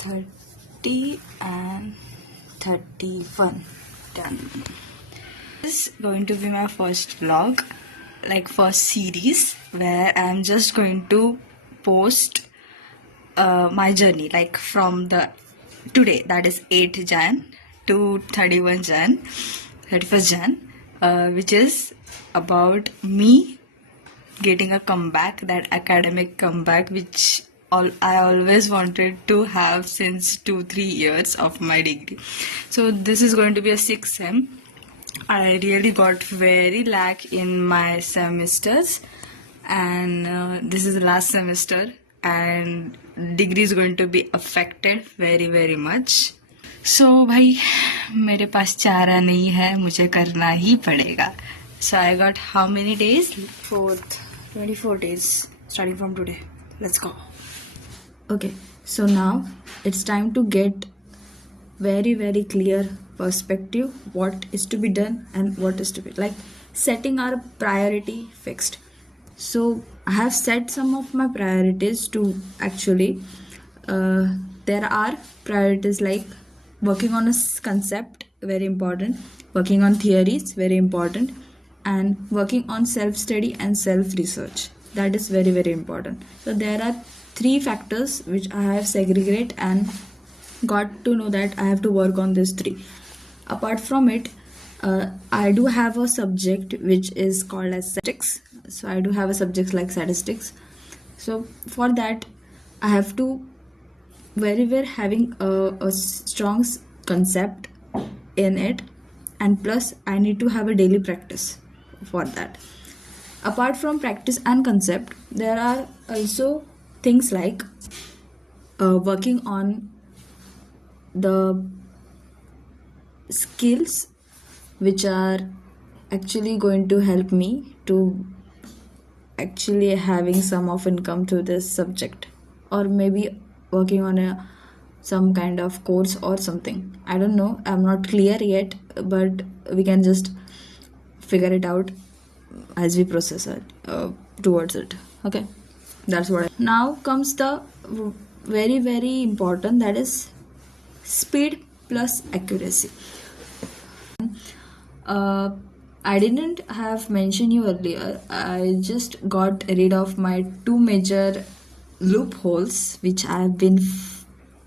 30 and 31. Done. This is going to be my first vlog, like first series, where I'm just going to post my journey, like from the today, that is 8 Jan to 31 Jan, 31st Jan, which is about me getting a comeback, that academic comeback, which I always wanted to have since 2-3 years of my degree. So this is going to be a 6th sem. I really got very lack in my semesters, and this is the last semester, and degree is going to be affected very much. So भाई मेरे पास चारा नहीं है, मुझे करना ही पड़ेगा. So I got how many days? 24 days starting from today. Let's go. Okay, so now it's time to get very clear perspective what is to be done and what is to be, like setting our priority fixed. So I have set some of my priorities to actually there are priorities like working on a concept, very important, working on theories, very important, and working on self-study and self-research, that is very important. So there are 3 factors which I have segregated and got to know that I have to work on these 3. Apart from it, I do have a subject which is called as statistics. So I do have a subject like statistics. So for that, I have to very having a strong concept in it, and plus I need to have a daily practice for that. Apart from practice and concept, there are also things like working on the skills which are actually going to help me to actually having some of income to this subject, or maybe working on some kind of course or something. I don't know, I'm not clear yet, but we can just figure it out as we process it towards it. Okay, that's what now comes the very important, that is speed plus accuracy. I didn't have mentioned you earlier, I just got rid of my 2 major loopholes which I have been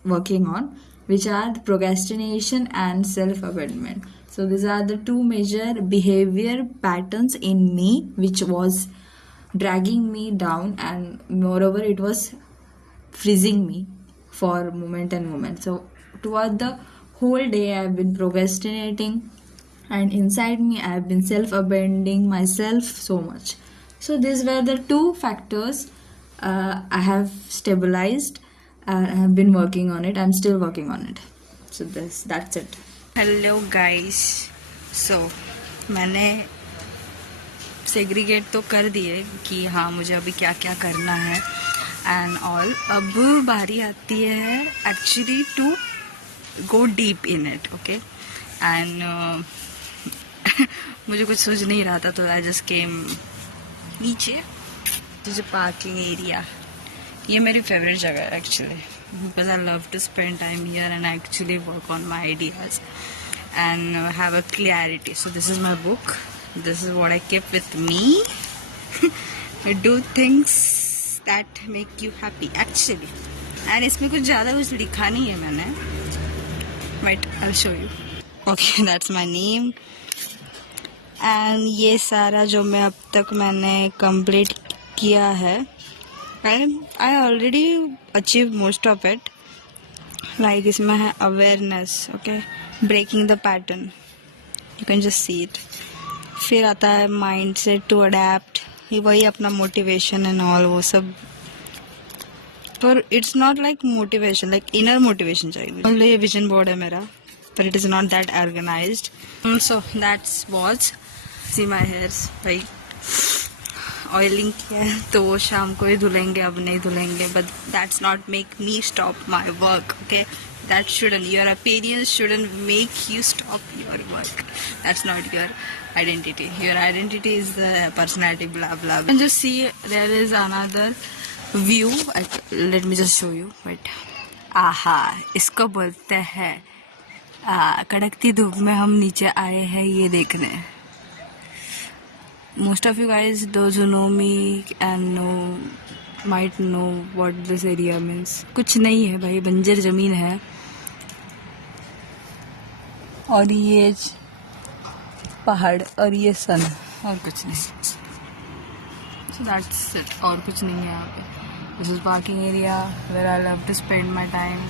working on, which are the procrastination and self-abandonment. So these are the 2 major behavior patterns in me which was dragging me down, and moreover it was freezing me for moment and moment. So toward the whole day I have been procrastinating, and inside me I have been self-abandoning myself so much. So these were the 2 factors I have stabilized, and I have been working on it. I'm still working on it. So that's it. Hello guys. So मैंने segregate तो कर दिए कि हाँ मुझे अभी क्या क्या करना है एंड ऑल. अब बारी आती है actually to go deep in it. Okay, and मुझे कुछ सूझ नहीं रहा था, तो आई जस्ट केम नीचे. जो पार्किंग एरिया, ये मेरी फेवरेट जगह है actually, because I love to spend time here and actually work on my ideas and have a clarity. So this is my book. This is what I keep with me. Do things that make you happy actually. And इसमें कुछ ज़्यादा कुछ लिखा नहीं है मैंने. Wait, I'll show you. Okay, that's my name. And ये सारा जो मैं अब तक मैंने complete किया है, I already achieved most of it. Like इसमें है awareness, okay, breaking the pattern, you can just see it. फिर आता है mindset to adapt, ये वही अपना motivation and all वो सब. पर it's not like motivation, like inner motivation चाहिए. Only ये vision board है मेरा, but it is not that organized. So that's what. See my hairs, right? Oiling किया है तो वो शाम को ही धुलेंगे, अब नहीं धुलेंगे. But that's not make me stop my work. Okay, that shouldn't, your appearance shouldn't make you stop your work. That's not your identity. Your identity is the personality, blah blah. And just see, there is another view. Let me just show you. Wait, आहा, इसको बोलते हैं कड़कती धूप में हम नीचे आए हैं ये देखने. Most of you guys, those who know me and might know what this area means. कुछ नहीं है भाई, बंजर जमीन है और ये पहाड़ और ये सन और कुछ नहीं. So that's it. और कुछ नहीं है यहाँ पे. This is parking area where I love to spend my time.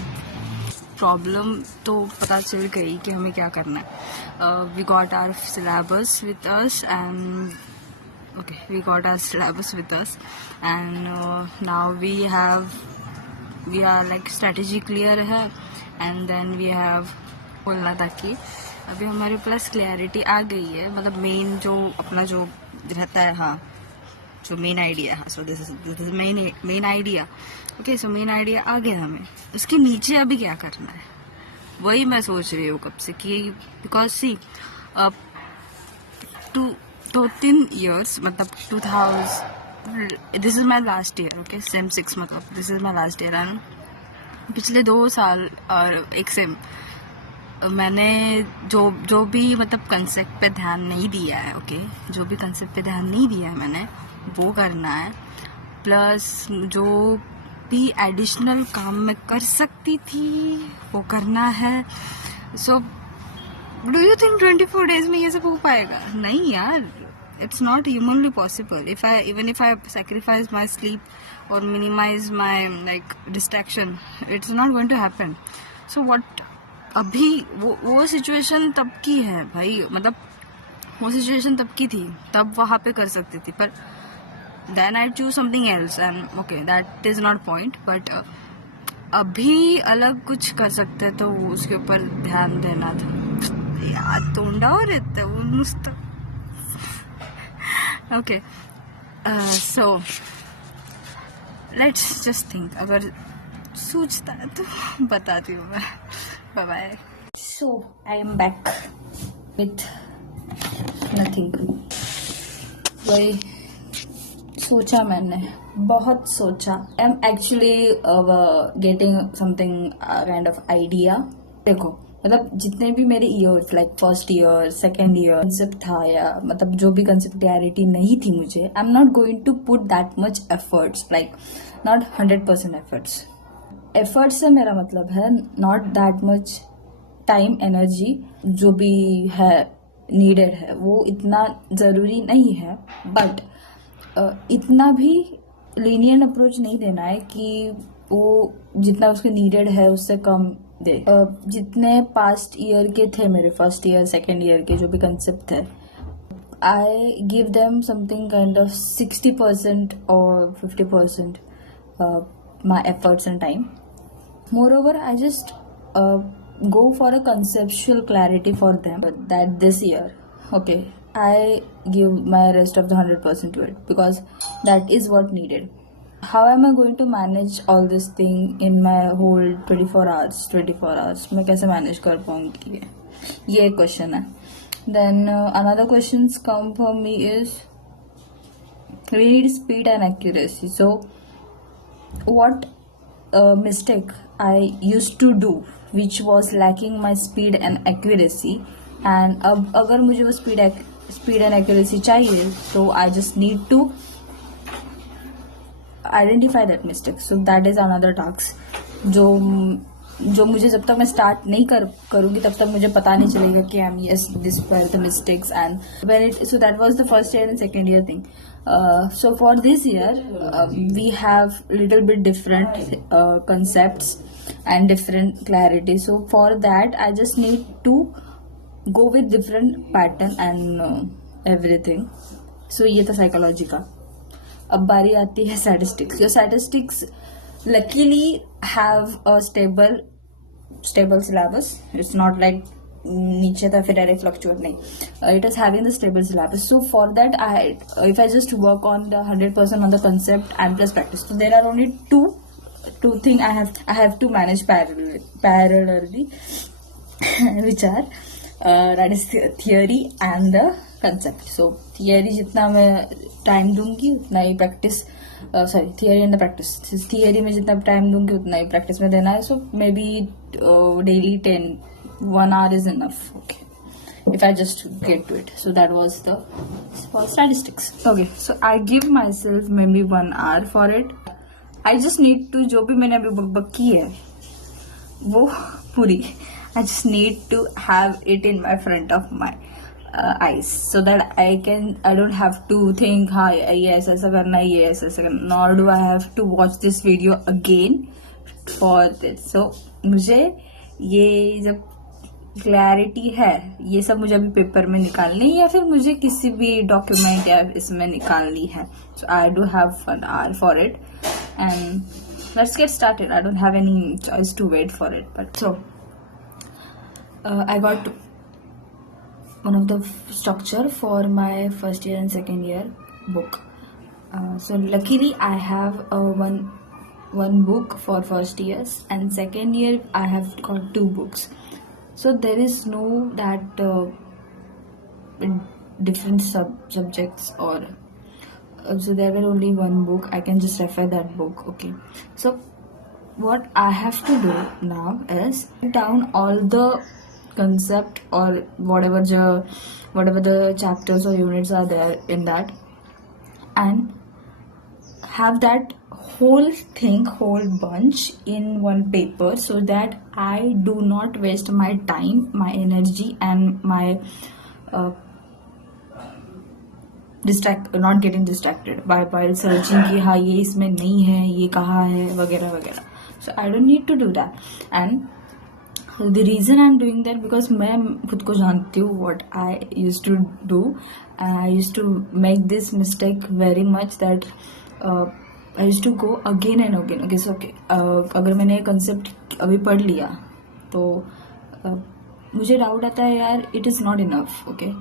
Problem तो पता चल गई कि हमें क्या करना है. We got our syllabus with us and we got our syllabus with us and now we are like strategy clear है and then we have बोलना था कि अभी हमारे पास क्लैरिटी आ गई है. मतलब मेन जो अपना जो रहता है, हाँ, जो मेन आइडिया है. So this is main idea. Okay, so main idea आ गया हमें. उसके नीचे अभी क्या करना है वही मैं सोच रही हूँ कब से कि बिकॉज सी 2-3 years मतलब 2000 this is my last year. Okay, same 6 मतलब this is my last year and पिछले 2 साल और एक सेम मैंने जो भी मतलब कंसेप्ट पे ध्यान नहीं दिया है. ओके, जो भी कंसेप्ट पे ध्यान नहीं दिया है मैंने वो करना है. प्लस जो भी एडिशनल काम मैं कर सकती थी वो करना है. So do you think 24 days में ये सब हो पाएगा? नहीं यार, it's not humanly possible. Even if I sacrifice my sleep or minimize my like distraction, it's not going to happen. So what? अभी वो सिचुएशन तब की है भाई. मतलब वो सिचुएशन तब की थी, तब वहाँ पे कर सकती थी. पर then I choose something else and okay, that is not point. But अभी अलग कुछ कर सकते तो उसके ऊपर ध्यान देना था यार. तोंडावर येतं वो नुसतं. Okay, so let's just think. अगर सोचता है तो बताती हूँ मैं. Bye bye. So I am back with nothing. वही सोचा मैंने, बहुत सोचा. I am actually getting something kind of idea. देखो, मतलब जितने भी मेरे years like first year second year concept था या मतलब जो भी कंसेप्ट क्लैरिटी नहीं थी मुझे, I am not going to put that much efforts, like not 100% efforts. Efforts से मेरा मतलब है not that much time energy जो भी है नीडेड है वो इतना जरूरी नहीं है. बट इतना भी लीनियंट अप्रोच नहीं देना है कि वो जितना उसके नीडेड है उससे कम दे. जितने पास्ट ईयर के थे मेरे फर्स्ट ईयर सेकेंड ईयर के जो भी कंसेप्ट थे, I give them something kind of 60% और 50% my efforts and time. More over I just go for a conceptual clarity for them that this year, okay, I give my rest of the 100% to it because that is what needed. How am I going to manage all this thing in my whole 24 hours? मैं कैसे manage कर पाऊंगी ये एक question है. Then another questions come for me is we need speed and accuracy. So what mistake I used to do which was lacking my speed and accuracy, and अब अगर मुझे वो speed and accuracy चाहिए तो I just need to identify that mistake. So that is another task जो मुझे जब तक मैं स्टार्ट नहीं करूँगी तब तक मुझे पता नहीं चलेगा कि yes, this were the mistakes. And so that was the first year and second year thing. So for this year we have little bit different concepts and different clarity. So for that I just need to go with different pattern and everything. So ये था psychology का. अब बारी आती है statistics. Your statistics luckily have a stable syllabus. It's not like नीचे था फिर डायरेक्ट फ्लक्चुएट नहीं. It is having the stable syllabus. So for that if I just work on the 100% on the concept and plus practice, so there are only two things I have to manage parallelly which are that is theory and the concept. So theory जितना मैं time दूंगी उतना ही practice sorry theory and the practice. Theory में जितना time दूंगी उतना ही प्रैक्टिस में देना है. So maybe daily 1 hour is enough. Okay, if I just get to it. So that was the for statistics. Okay, so I give myself maybe 1 hour for it. I just need to जो भी मैंने अभी बक की है वो पूरी. I just need to have it in my front of my eyes so that I don't have to think हाँ ये ऐसा करना है, ये ऐसा करना, nor do I have to watch this video again for this. So मुझे ये जब क्लैरिटी है ये सब मुझे अभी पेपर में निकालनी है या फिर मुझे किसी भी डॉक्यूमेंट या इसमें निकालनी है. So I do have 1 hour for it and let's get started. I don't have any choice to wait for it. But so I got one of the structure for my first year and second year book. So luckily I have one book for first years, and second year I have got 2 books. So there is no that different subjects or so there were only one book. I can just refer that book. Okay, so what I have to do now is write down all the concept or whatever the chapters or units are there in that, and have that whole bunch in one paper so that I do not waste my time, my energy and my not getting distracted by while searching कि हाँ ये इसमें नहीं है, ये कहाँ है, वगैरह वगैरह. So I don't need to do that. And the reason I'm doing that because मैं खुद को जानती हूँ what I used to do. I used to make this mistake very much that I used to go again and again. Okay, so अगर मैंने concept अभी पढ़ लिया तो मुझे डाउट आता है यार it is not enough. Okay,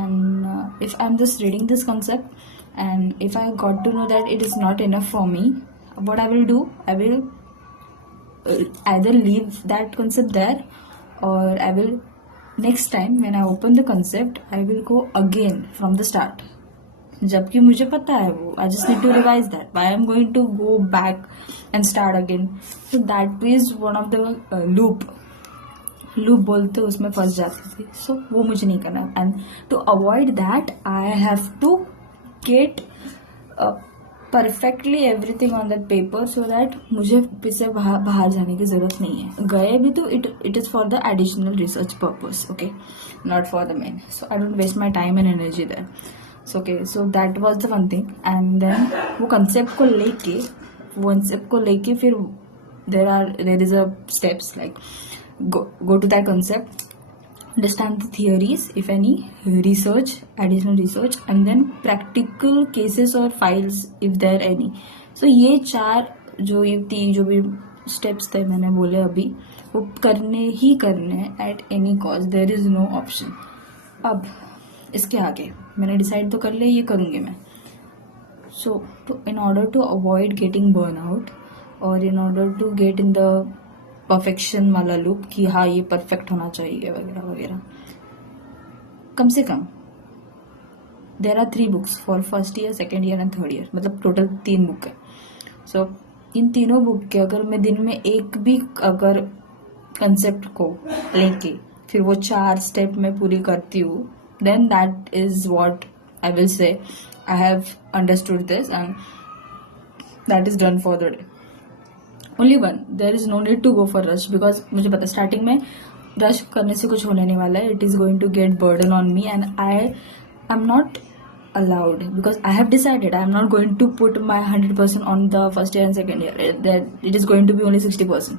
and if I'm just reading this concept and if I got to know that it is not enough for me, what I will do, I will either leave that concept there or I will next time when I open the concept I will go again from the start. जबकि मुझे पता है वो I just need to revise that. Why I'm going to go back and start again? So that is one of the loop बोलते उसमें फंस जाती थी. So वो मुझे नहीं करना. And to avoid that I have to get perfectly everything on that paper so that मुझे फिर से बाहर जाने की जरूरत नहीं है. गए भी तो it is for the additional research purpose. Okay, not for the main. So I don't waste my time and energy there. So okay, so that was the one thing. And then वो concept को लेके फिर there is a steps like go to that concept, understand the theories if any, additional research, and then practical cases or files if there are any. So ये 4 जो भी steps थे मैंने बोले अभी वो करने at any cost. there is no option. अब इसके आगे मैंने डिसाइड तो कर लिया ये करूँगी मैं. So in order to avoid getting burnout or in order to get in the perfection वाला लूप कि हाँ ये परफेक्ट होना चाहिए वगैरह वगैरह, कम से कम there are 3 books for first year, second year and third year. मतलब टोटल 3 बुक है. सो इन तीनों बुक के अगर मैं दिन में एक भी अगर कंसेप्ट को लेके फिर वो 4 स्टेप में पूरी करती हूँ then that is what I will say I have understood this and that is done for the day. Only one. There is no need to go for rush because मुझे पता स्टार्टिंग में rush करने से कुछ होने नहीं वाला है. It is going to get burden on me and I am not allowed because I have decided I am not going to put my 100% on the first year and second year. That it is going to be only 60%.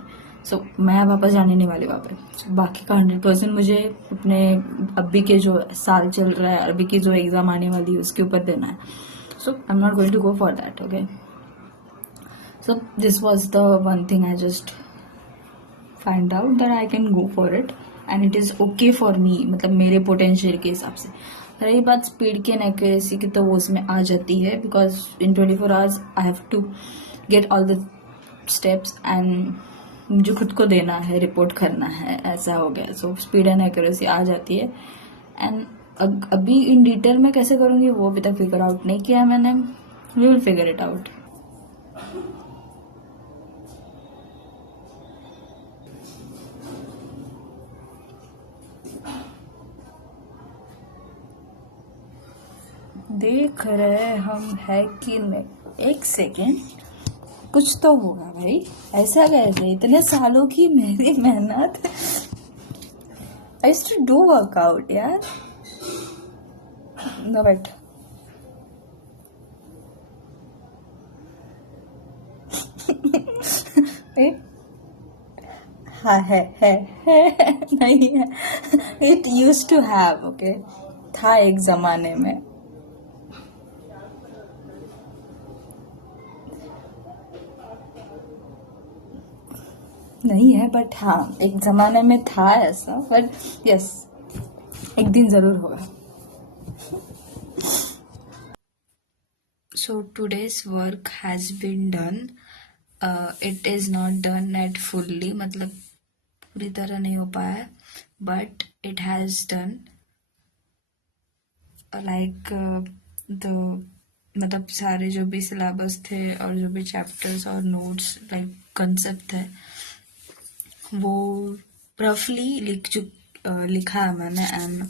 So मैं वापस जाने नहीं वाली वहाँ पे. So, बाकी का 100% मुझे अपने अभी के जो साल चल रहा है, अभी की जो एग्जाम आने वाली है उसके ऊपर देना है. So I'm not going to go for that. Okay. So this was the one thing I just find out that I can go for it and it is okay for me. मतलब मेरे potential के हिसाब से. रही बात speed की and accuracy की तो वो उसमें आ जाती है because in 24 hours I have to get all the steps and मुझे खुद को देना है, रिपोर्ट करना है, ऐसा हो गया. सो स्पीड एंड एक्यूरेसी आ जाती है. एंड अभी इन डिटेल में कैसे करूँगी वो अभी तक फिगर आउट नहीं किया मैंने. We will figure it out. देख रहे हम है कि नहीं? एक सेकेंड, कुछ तो होगा भाई। ऐसा कैसे? इतने सालों की मेरी मेहनत। I used to do workout यार। नो बैठ। हाँ है नहीं है। It use to have, okay, था एक जमाने में। नहीं है बट हाँ, एक जमाने में था ऐसा, बट यस, एक दिन जरूर होगा। So today's work has been done. It is not done at fully, मतलब पूरी तरह नहीं हो पाया, but it has done. Like the मतलब सारे जो भी सिलेबस थे और जो भी चैप्टर्स और नोट्स लाइक कंसेप्ट थे वो रफली लिखा है मैंने, and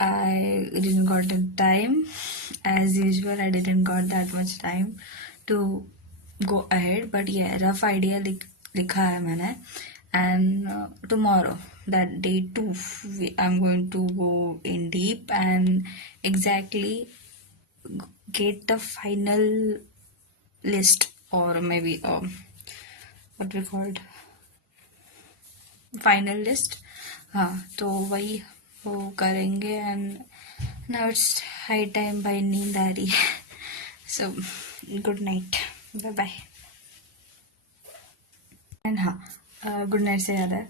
I didn't got the time. As usual, I didn't got that much time to go ahead. But yeah, rough idea लिखा है मैंने. And tomorrow, that day 2, I'm going to go in deep and exactly get the final list, or maybe what we called final list. हाँ, तो वही वो करेंगे. And now it's high time, भाई नींद आ रही है. So good night, bye bye. And हाँ, गुड नाइट से याद है,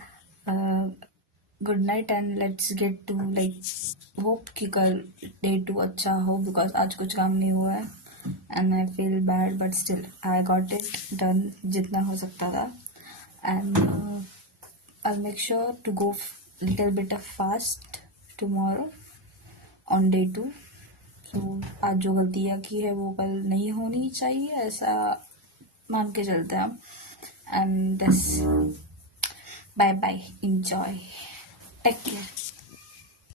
good night and let's get to like hope कि कल डे 2 अच्छा हो, बिकॉज आज कुछ काम नहीं हुआ है and I feel bad, but still I got it done जितना हो सकता था. And I'll make sure to go little bit of fast tomorrow on day 2. So आज जो गलतियाँ की है वो कल नहीं होनी चाहिए, ऐसा मान के चलते हैं हम. And this, bye bye, enjoy, take care.